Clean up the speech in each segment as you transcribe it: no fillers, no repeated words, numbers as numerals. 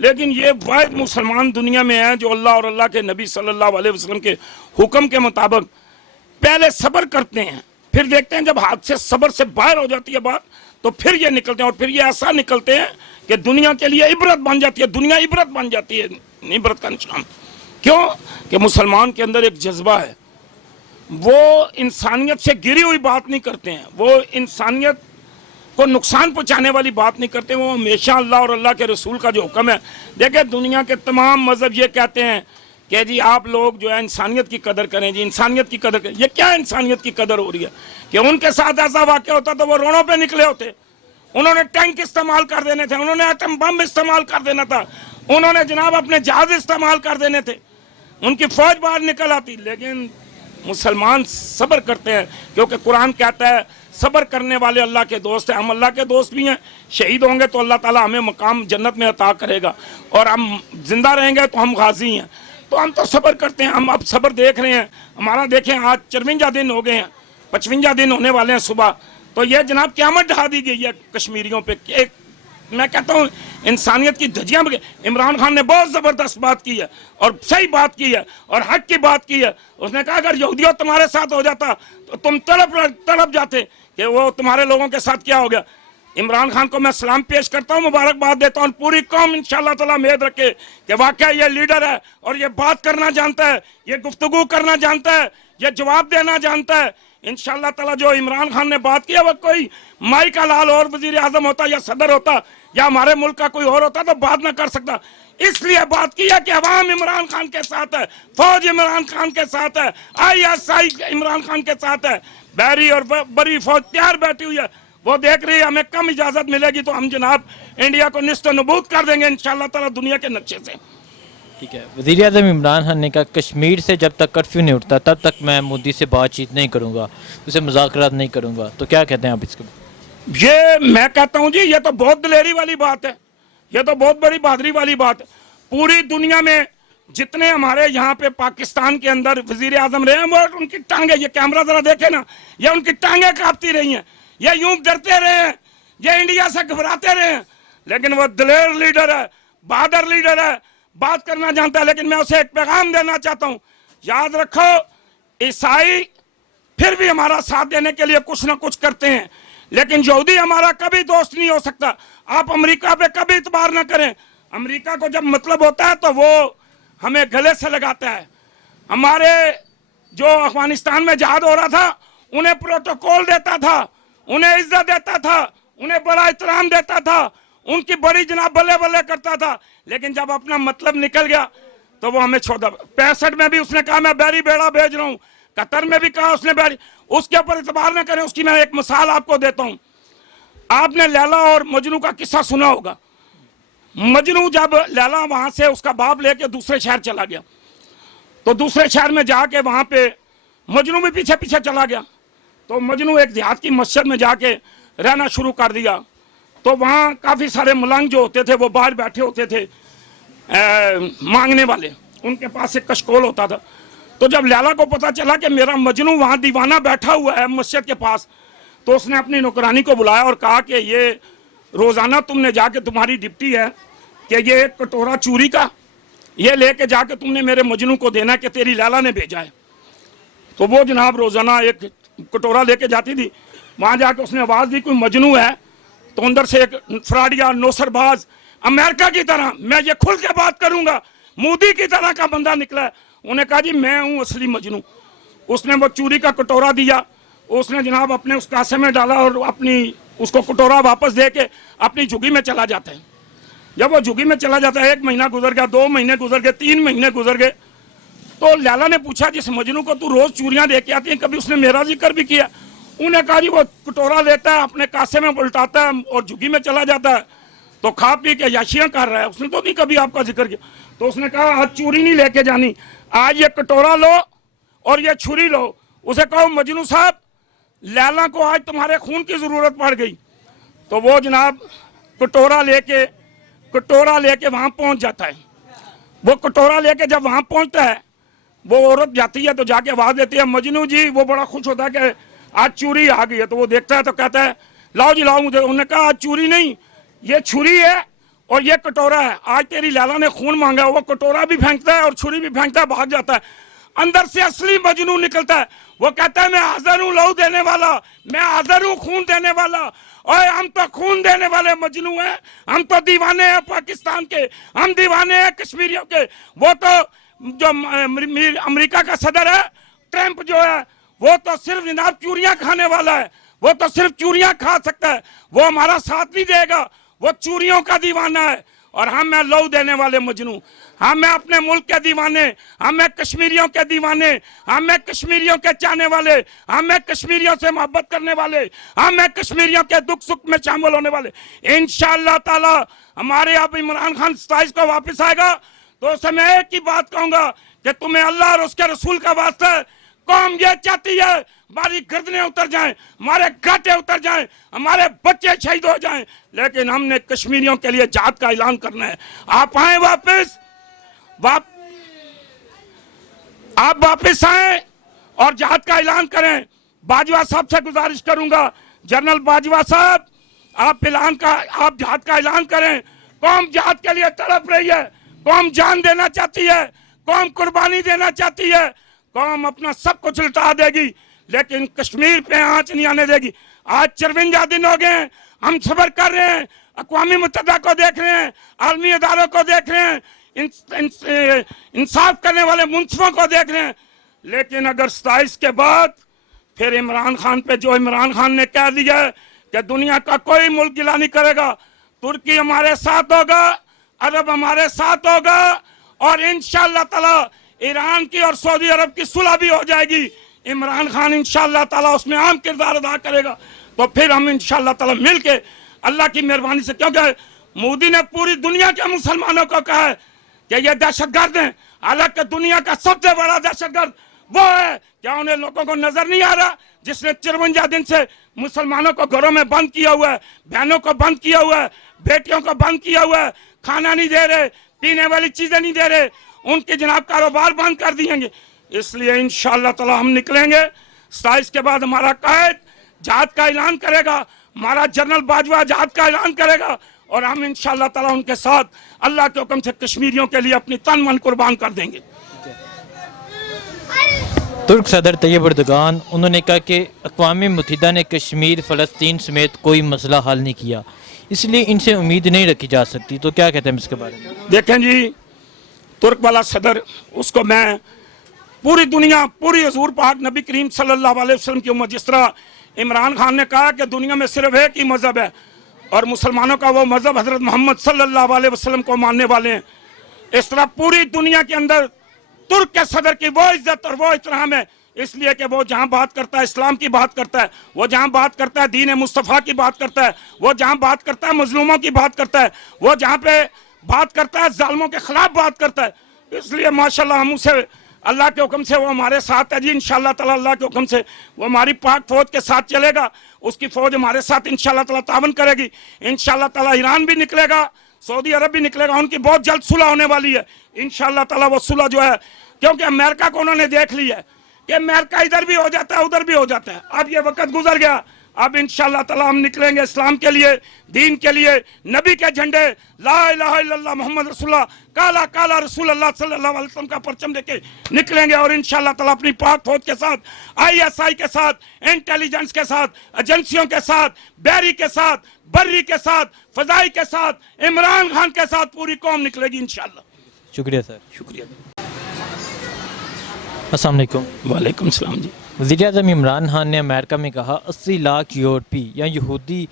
لیکن یہ واحد مسلمان دنیا میں ہیں جو اللہ اور اللہ کے نبی صلی اللہ علیہ وسلم کے حکم کے مطابق پہلے صبر کرتے ہیں، پھر دیکھتے ہیں جب ہاتھ سے صبر سے باہر ہو جاتی ہے بات تو پھر یہ نکلتے ہیں، اور پھر یہ ایسا نکلتے ہیں کہ دنیا کے لیے عبرت بن جاتی ہے، دنیا عبرت بن جاتی ہے، عبرت کا نشان۔ کیوں کہ مسلمان کے اندر ایک جذبہ ہے، وہ انسانیت سے گری ہوئی بات نہیں کرتے ہیں، وہ انسانیت کو نقصان پہنچانے والی بات نہیں کرتے، وہ ہمیشہ اللہ اور اللہ کے رسول کا جو حکم ہے۔ دیکھیں دنیا کے تمام مذہب یہ کہتے ہیں کہ جی آپ لوگ جو ہے انسانیت کی قدر کریں، جی انسانیت کی قدر کریں۔ یہ کیا انسانیت کی قدر ہو رہی ہے کہ ان کے ساتھ ایسا واقعہ ہوتا تو وہ روڑوں پہ نکلے ہوتے، انہوں نے ٹینک استعمال کر دینے تھے، انہوں نے ایٹم بم استعمال کر دینا تھا، انہوں نے جناب اپنے جہاز استعمال کر دینے تھے، ان کی فوج باہر نکل آتی۔ لیکن مسلمان صبر کرتے ہیں کیونکہ قرآن کہتا ہے صبر کرنے والے اللہ کے دوست ہیں، ہم اللہ کے دوست بھی ہیں۔ شہید ہوں گے تو اللہ تعالیٰ ہمیں مقام جنت میں عطا کرے گا، اور ہم زندہ رہیں گے تو ہم غازی ہیں، تو ہم تو صبر کرتے ہیں۔ ہم اب صبر دیکھ رہے ہیں، ہمارا دیکھیں آج 54 دن ہو گئے ہیں، 55 دن ہونے والے ہیں صبح، تو یہ جناب قیامت ڈھا دی گئی ہے کشمیریوں پہ۔ میں کہتا ہوں انسانیت کی دھجیاں عمران خان نے بہت زبردست بات کی ہے اور صحیح بات کی ہے اور حق کی بات کی ہے۔ اس نے کہا اگر یہودیوں تمہارے ساتھ ہو جاتا تو تم تڑپ جاتے کہ وہ تمہارے لوگوں کے ساتھ کیا ہو گیا۔ عمران خان کو میں سلام پیش کرتا ہوں، مبارکباد دیتا ہوں، پوری قوم انشاءاللہ تعالیٰ امید رکھے کہ واقعہ یہ لیڈر ہے اور یہ بات کرنا جانتا ہے، یہ گفتگو کرنا جانتا ہے، یہ جواب دینا جانتا ہے۔ انشاءاللہ تعالیٰ جو عمران خان نے بات کی ہے وہ کوئی مائی کا لال اور وزیر اعظم ہوتا یا صدر ہوتا یا ہمارے ملک کا کوئی اور ہوتا تو بات نہ کر سکتا۔ اس لیے بات کی ہے کہ عوام عمران خان کے ساتھ ہے، فوج عمران خان کے ساتھ ہے، ISI عمران خان کے ساتھ ہے، بحری اور بری فوج تیار بیٹھی ہوئی ہے، وہ دیکھ رہی ہے ہمیں کم اجازت ملے گی تو ہم جناب انڈیا کو نیست و نبود کر دیں گے انشاءاللہ تعالیٰ دنیا کے نقشے سے۔ ٹھیک ہے، وزیر اعظم عمران خان نے کہا کشمیر سے جب تک کرفیو نہیں اٹھتا تب تک میں مودی سے بات چیت نہیں کروں گا، اسے مذاکرات نہیں کروں گا، تو کیا کہتے ہیں آپ اس کے؟ یہ میں کہتا ہوں جی یہ تو بہت دلیری والی بات ہے، یہ تو بہت بڑی بہادری والی بات ہے۔ پوری دنیا میں جتنے ہمارے یہاں پہ پاکستان کے اندر وزیر اعظم رہے ہیں وہ ان کی ٹانگیں، یہ کیمرہ ذرا دیکھیں نا، یہ ان کی ٹانگیں کانپتی رہی ہیں، یہ یوں ڈرتے رہے ہیں، یہ انڈیا سے گھبراتے رہے ہیں، لیکن وہ دلیر لیڈر ہے، بہادر لیڈر ہے، بات کرنا جانتا ہے۔ لیکن میں اسے ایک پیغام دینا چاہتا ہوں، یاد رکھو عیسائی پھر بھی ہمارا ساتھ دینے کے لیے کچھ نہ کچھ کرتے ہیں، لیکن یہودی ہمارا کبھی دوست نہیں ہو سکتا۔ آپ امریکہ پہ کبھی اعتبار نہ کریں، امریکہ کو جب مطلب ہوتا ہے تو وہ ہمیں گلے سے لگاتا ہے۔ ہمارے جو افغانستان میں جہاد ہو رہا تھا انہیں پروٹوکول دیتا تھا، انہیں عزت دیتا تھا، انہیں بڑا احترام دیتا تھا، ان کی بڑی جناب بلے بلے کرتا تھا، لیکن جب اپنا مطلب نکل گیا تو وہ ہمیں چھوڑ دیا۔ 65 میں بھی اس نے کہا میں بحری بیڑا بھیج رہا ہوں، قطر میں بھی کہا اس نے بحری، اس کے اوپر اعتبار نہ کریں۔ اس کی میں ایک مثال آپ کو دیتا ہوں، آپ نے لیلا اور مجنو کا قصہ سنا ہوگا۔ مجنو جب لیلا وہاں سے اس کا باپ لے کے دوسرے شہر چلا گیا تو دوسرے شہر میں جا کے وہاں پہ مجنو بھی پیچھے پیچھے چلا گیا، تو مجنو ایک دیہات کی مسجد میں جا کے رہنا شروع کر دیا، تو وہاں کافی سارے ملنگ جو ہوتے تھے وہ باہر بیٹھے ہوتے تھے مانگنے والے، ان کے پاس ایک کشکول ہوتا تھا۔ تو جب لیلا کو پتا چلا کہ میرا مجنو وہاں دیوانہ بیٹھا ہوا ہے مسجد کے پاس، تو اس نے اپنی نوکرانی کو بلایا اور کہا کہ یہ روزانہ تم نے جا کے تمہاری ڈپٹی ہے کہ یہ ایک کٹورا چوری کا یہ لے کے جا کے تم نے میرے مجنو کو دینا کہ تیری لیلا نے بھیجا ہے۔ تو وہ جناب روزانہ ایک کٹورا لے کے جاتی تھی، وہاں جا کے اس نے آواز دی کوئی مجنو ہے، تو اندر سے ایک فراڈیا نوسر باز امریکہ کی طرح، میں یہ کھل کے بات کروں گا، مودی کی طرح کا بندہ نکلا ہے۔ انہوں نے کہا جی میں ہوں اصلی مجنو۔ اس نے وہ چوری کا کٹورا دیا، اس نے جناب اپنے اس کاسے میں ڈالا اور اپنی اس کو کٹورا واپس دے کے اپنی جھگی میں چلا جاتا ہے۔ جب وہ جھگی میں چلا جاتا ہے 1 مہینہ گزر گیا، 2 مہینے گزر گئے، 3 مہینے گزر گئے، تو لیلا نے پوچھا جس مجنو کو تو روز چوریاں دے کے آتی ہیں کبھی اس نے میرا ذکر بھی کیا؟ انہوں نے کہا جی وہ کٹورا لیتا ہے اپنے کاسے میں الٹاتا ہے اور جھگی میں چلا جاتا ہے تو کھا پی کے یاشیاں کر رہا ہے، اس نے تو نہیں کبھی آپ کا ذکر کیا۔ تو اس نے کہا آج چوری نہیں لے کے جانی، آج یہ کٹورا لو اور یہ چھری لو۔ اسے کہو مجنو صاحب لیلا کو آج تمہارے خون کی ضرورت پڑ گئی۔ تو وہ جناب کٹورا لے کے وہاں پہنچ جاتا ہے۔ وہ کٹورا لے کے جب وہاں پہنچتا ہے وہ عورت جاتی ہے تو جا کے آواز دیتی ہے مجنو جی، وہ بڑا خوش ہوتا ہے کہ آج چوری آ گئی ہے، تو وہ دیکھتا ہے تو کہتا ہے لاؤ جی لاؤ مجھے۔ انہوں نے کہا آج چوری نہیں، یہ چھری ہے اور یہ کٹورا ہے، آج تیری لالا نے خون مانگا، وہ کٹورا بھی پھینکتا ہے اور چھری بھی پھینکتا ہے، بھاگ جاتا ہے. اندر سے اصلی مجنو نکلتا ہے، وہ کہتا ہے میں حاضر ہوں لہو دینے والا، میں حاضر ہوں خون دینے والا. اور ہم تو خون دینے والے مجنو ہیں، ہم تو دیوانے ہیں پاکستان کے، ہم دیوانے ہیں کشمیریوں کے. وہ تو جو امریکہ کا صدر ہے ٹرمپ جو ہے، وہ تو صرف جناب چوریاں کھانے والا ہے، وہ تو صرف چوریاں کھا سکتا ہے، وہ ہمارا ساتھ نہیں دے گا، وہ چوریوں کا دیوانہ ہے. اور ہم ہیں لہو دینے والے مجنو، ہم ہیں اپنے ملک کے دیوانے، ہم ہیں کشمیریوں کے دیوانے، ہم ہیں کشمیریوں کے چاہنے والے، ہم ہیں کشمیریوں سے محبت کرنے والے، ہم ہیں کشمیریوں کے دکھ سکھ میں شامل ہونے والے. انشاءاللہ تعالی ہمارے اب عمران خان 27 کو واپس آئے گا تو اسے میں ایک ہی بات کہوں گا کہ تمہیں اللہ اور اس کے رسول کا واسطہ ہے، قوم یہ چاہتی ہے ہماری گردنیں اتر جائیں، ہمارے گھاٹے اتر جائیں، ہمارے بچے شہید ہو جائیں، لیکن ہم نے کشمیریوں کے لیے جہاد کا اعلان کرنا ہے. آپ آئیں واپس، آپ واپس آئیں اور جہاد کا اعلان کریں. باجوہ صاحب سے گزارش کروں گا، جنرل باجوہ صاحب آپ جہاد کا اعلان کریں. قوم جہاد کے لیے تڑپ رہی ہے، قوم جان دینا چاہتی ہے، قوم قربانی دینا چاہتی ہے، قوم اپنا سب کچھ لٹا دے گی لیکن کشمیر پہ آنچ نہیں آنے دے گی. آج 54 دن ہو گئے ہیں، ہم صبر کر رہے ہیں، اقوام متحدہ کو دیکھ رہے ہیں، عالمی اداروں کو دیکھ رہے ہیں، انصاف کرنے والے منصفوں کو دیکھ رہے ہیں، لیکن اگر 27 کے بعد پھر عمران خان پہ جو عمران خان نے کہہ دیا ہے کہ دنیا کا کوئی ملک گلہ نہیں کرے گا، ترکی ہمارے ساتھ ہوگا، عرب ہمارے ساتھ ہوگا، اور انشاءاللہ تعالی ایران کی اور سعودی عرب کی صلح بھی ہو جائے گی. عمران خان انشاءاللہ تعالی اس میں اہم کردار ادا کرے گا، تو پھر ہم انشاءاللہ تعالی مل کے اللہ کی مہربانی سے، کیونکہ مودی نے پوری دنیا کے مسلمانوں کو کہا ہے کہ یہ دہشت گرد ہیں، حالانکہ دنیا کا سب سے بڑا دہشت گرد وہ ہے. کیا انہیں لوگوں کو نظر نہیں آ رہا جس نے 54 دن سے مسلمانوں کو گھروں میں بند کیا ہوا ہے، بہنوں کو بند کیا ہوا ہے، بیٹیوں کو بند کیا ہوا ہے، کھانا نہیں دے رہے، پینے والی چیزیں نہیں دے رہے، ان کے جناب کاروبار بند کر دیں گے. اس لیے انشاءاللہ تعالی ہم نکلیں گے. 27 کے بعد ہمارا قائد جہاد کا اعلان کرے گا، ہمارا جنرل باجوہ جہاد کا اعلان کرے گا، اور ہم انشاءاللہ تعالی ان کے ساتھ اللہ کے حکم سے کشمیریوں کے لیے اپنی تن من قربان کر دیں گے. ترک صدر طیب اردگان انہوں نے کہا کہ اقوام متحدہ نے کشمیر فلسطین سمیت کوئی مسئلہ حل نہیں کیا، اس لیے ان سے امید نہیں رکھی جا سکتی. تو کیا کہتے ہیں اس کے بارے میں؟ دیکھیں جی، ترک والا صدر، اس کو میں پوری دنیا، پوری حضور پاک نبی کریم صلی اللہ علیہ وسلم کی امت، جس طرح عمران خان نے کہا کہ دنیا میں صرف ایک ہی مذہب ہے اور مسلمانوں کا وہ مذہب حضرت محمد صلی اللہ علیہ وسلم کو ماننے والے ہیں، اس طرح پوری دنیا کے اندر ترک کے صدر کی وہ عزت اور وہ احترام ہے، اس لیے کہ وہ جہاں بات کرتا ہے اسلام کی بات کرتا ہے، وہ جہاں بات کرتا ہے دین مصطفیٰ کی بات کرتا ہے، وہ جہاں بات کرتا ہے مظلوموں کی بات کرتا ہے، وہ جہاں پہ بات کرتا ہے ظالموں کے خلاف بات کرتا ہے. اس لیے ماشاءاللہ ہم اسے اللہ کے حکم سے وہ ہمارے ساتھ ہے جی. انشاءاللہ تعالی اللہ کے حکم سے وہ ہماری پاک فوج کے ساتھ چلے گا، اس کی فوج ہمارے ساتھ انشاءاللہ تعالی تعاون کرے گی. انشاءاللہ تعالی ایران بھی نکلے گا، سعودی عرب بھی نکلے گا، ان کی بہت جلد صلح ہونے والی ہے انشاءاللہ تعالی. وہ صلح جو ہے، کیونکہ امریکہ کو انہوں نے دیکھ لی ہے کہ امریکہ ادھر بھی ہو جاتا ہے ادھر بھی ہو جاتا ہے. اب یہ وقت گزر گیا، اب انشاءاللہ تعالی ہم نکلیں گے اسلام کے لیے، دین کے لیے، نبی کے جھنڈے لا الہ الا اللہ محمد رسول اللہ، کالا کالا رسول اللہ صلی اللہ علیہ وسلم کا پرچم لے کے نکلیں گے، اور انشاءاللہ تعالی اپنی پاک فوج کے ساتھ، ISI کے ساتھ، انٹیلیجنس کے ساتھ، ایجنسیوں کے ساتھ، بحری کے ساتھ، بری کے ساتھ، فضائی کے ساتھ، عمران خان کے ساتھ پوری قوم نکلے گی انشاءاللہ. شکریہ سر. شکریہ. السلام علیکم. وعلیکم السلام جی. وزیر اعظم عمران خان نے امریکہ میں کہا 80 لاکھ یورپی یا یہودی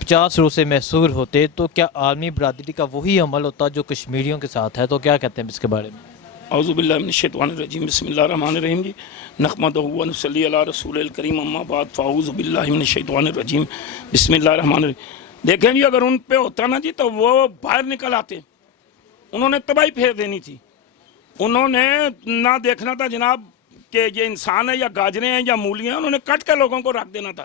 50 روز سے محصور ہوتے تو کیا عالمی برادری کا وہی عمل ہوتا جو کشمیریوں کے ساتھ ہے. تو کیا کہتے ہیں اس کے بارے میں؟ اعوذ باللہ من الشیطان الرجیم، بسم اللہ الرحمن الرحیم جی. نحمدہ و نصلی علی رسول الکریم، اما بعد فاعوذ باللہ من الشیطان الرجیم، بسم اللہ الرحمن الرحیم. دیکھیں جی، اگر ان پہ ہوتا نا جی تو وہ باہر نکل آتے، انہوں نے تباہی پھیر دینی تھی. انہوں نے نہ دیکھنا تھا جناب کہ یہ انسان ہے یا گاجریں ہیں یا مولیاں ہیں، انہوں نے کٹ کے لوگوں کو رکھ دینا تھا.